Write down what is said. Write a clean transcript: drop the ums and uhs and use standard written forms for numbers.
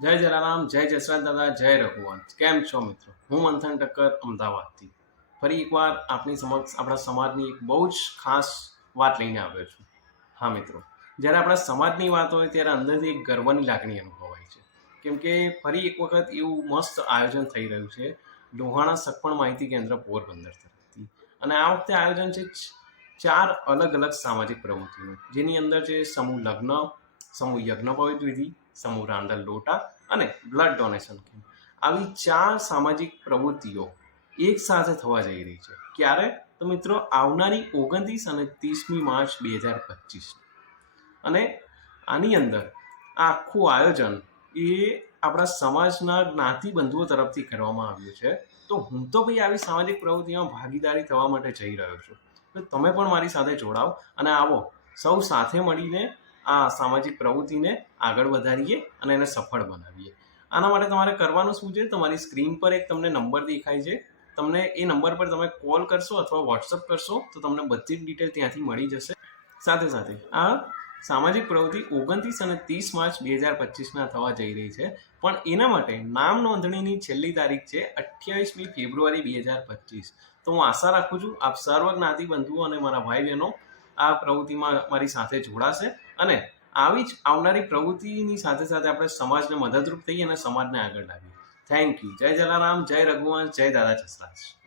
જય જલારામ, જય જસરાજ દાદા, જય રઘુવંશ. કેમ છો મિત્રો? હું મંથન ઠક્કર, અમદાવાદથી ફરી એકવાર આપની સમક્ષ આપણા સમાજની એક બહુ જ ખાસ વાત લઈને આવ્યો છું. હા મિત્રો, જ્યારે આપણા સમાજની વાત હોય ત્યારે અંદરથી એક ગર્વની લાગણી અનુભવાય છે. કેમ કે ફરી એક વખત એવું મસ્ત આયોજન થઈ રહ્યું છે લોહાણા સગપણ માહિતી કેન્દ્ર પોરબંદર તરફથી. અને આ વખતે આયોજન છે ચાર અલગ અલગ સામાજિક પ્રવૃત્તિનું, જેની અંદર છે સમૂહ લગ્ન, સમૂહ યજ્ઞોપવિત વિધિ, સમૂહ રાંદલ લોટા અને બ્લડ ડોનેશન કેમ્પ. આવી ચાર સામાજિક પ્રવૃત્તિઓ એક સાથે થવા જઈ રહી છે. ક્યારે? તો મિત્રો, આવનારી 29 અને 30મી માર્ચ 2025. અને આની અંદર આ આખું આયોજન એ આપણા સમાજના જ્ઞાતિબંધુઓ તરફથી કરવામાં આવ્યું છે. તો હું તો ભાઈ આવી સામાજિક પ્રવૃત્તિમાં ભાગીદારી થવા માટે જઈ રહ્યો છું. તો તમે પણ મારી સાથે જોડાઓ અને આવો સૌ સાથે મળીને આ સામાજિક પ્રવૃત્તિને આગળ વધારીએ અને એને સફળ બનાવીએ. આના માટે તમારે કરવાનું શું છે? તમારી સ્ક્રીન પર એક તમને નંબર દેખાય છે. તમને એ નંબર પર તમે કોલ કરશો અથવા વોટ્સઅપ કરશો તો તમને બધી જ ડિટેલ ત્યાંથી મળી જશે. સાથે સાથે આ સામાજિક પ્રવૃત્તિ 29 અને 30 માર્ચ 2025ના થવા જઈ રહી છે. પણ એના માટે નામ નોંધણીની છેલ્લી તારીખ છે 28મી ફેબ્રુઆરી 2025. તો હું આશા રાખું છું આપ સર્વ જ્ઞાતિ બંધુઓ અને મારા ભાઈ બહેનો આ પ્રવૃત્તિમાં મારી સાથે જોડાશે અને આવી જ આવનારી પ્રવૃત્તિની સાથે સાથે આપણે સમાજને મદદરૂપ થઈએ અને સમાજને આગળ લાવીએ. Thank you. જય જલારામ, જય રઘુવંશ, જય દાદા જસરાજ.